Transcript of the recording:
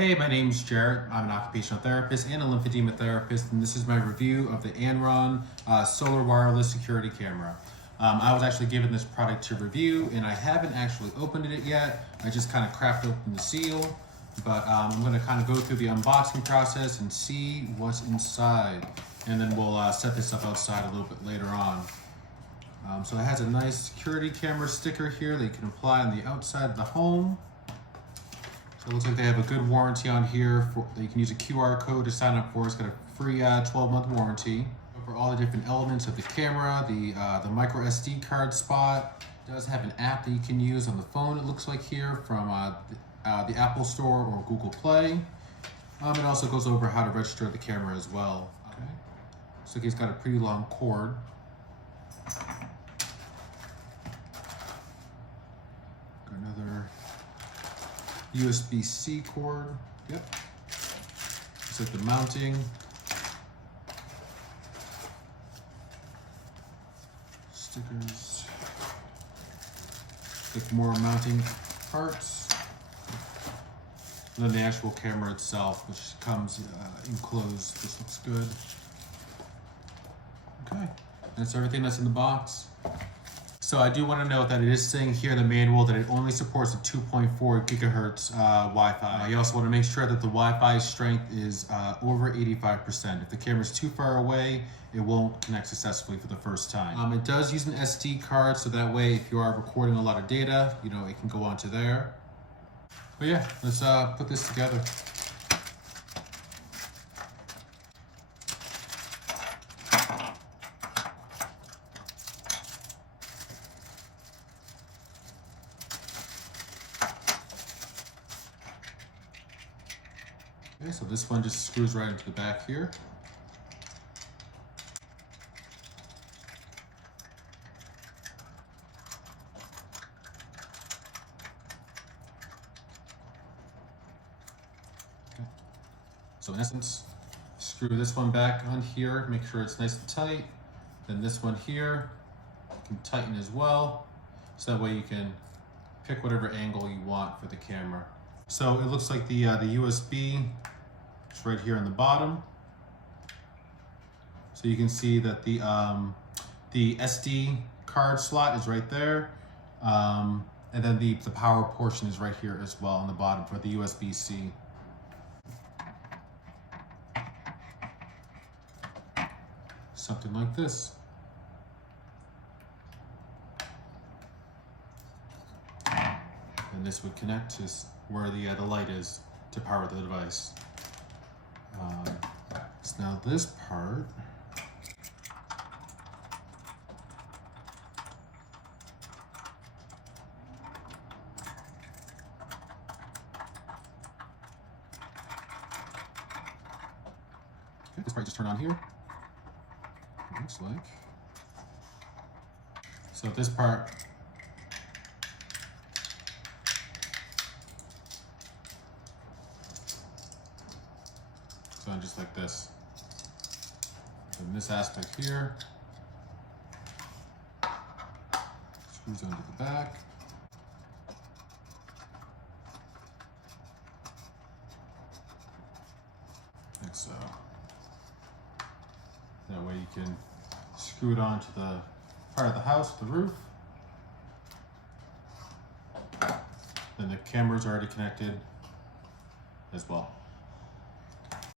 Hey, my name's Jarrett. I'm an occupational therapist and a lymphedema therapist, and this is my review of the ANRAN solar wireless security camera. I was actually given this product to review, and I haven't actually opened it yet. I just kind of cracked open the seal, but I'm going to kind of go through the unboxing process and see what's inside, and then we'll set this up outside a little bit later on. So it has a nice security camera sticker here that you can apply on the outside of the home. So it looks like they have a good warranty on here that you can use a QR code to sign up for. It's got a free 12-month warranty. For all the different elements of the camera, the micro SD card spot. It does have an app that you can use on the phone, it looks like here, from the Apple Store or Google Play. It also goes over how to register the camera as well. Okay. Looks like it's got a pretty long cord. Got another USB-C cord. Yep. Looks like the mounting. Stickers. Like more mounting parts. And then the actual camera itself, which comes enclosed. This looks good. Okay. That's everything that's in the box. So I do want to note that it is saying here in the manual that it only supports a 2.4 gigahertz Wi-Fi. You also want to make sure that the Wi-Fi strength is over 85%. If the camera is too far away, it won't connect successfully for the first time. It does use an SD card, so that way if you are recording a lot of data, it can go onto there. But yeah, let's put this together. Okay, so this one just screws right into the back here. Okay. So in essence, screw this one back on here, make sure it's nice and tight. Then this one here, you can tighten as well. So that way you can pick whatever angle you want for the camera. So it looks like the USB is right here on the bottom. So you can see that the SD card slot is right there. And then the power portion is right here as well on the bottom for the USB-C. Something like this. And this would connect to where the light is to power the device. So now this part, okay, this part just turn on here. It looks like. So this part, just like this. And this aspect here screws onto the back. Like so. That way you can screw it onto the part of the house, the roof. Then the camera's already connected as well.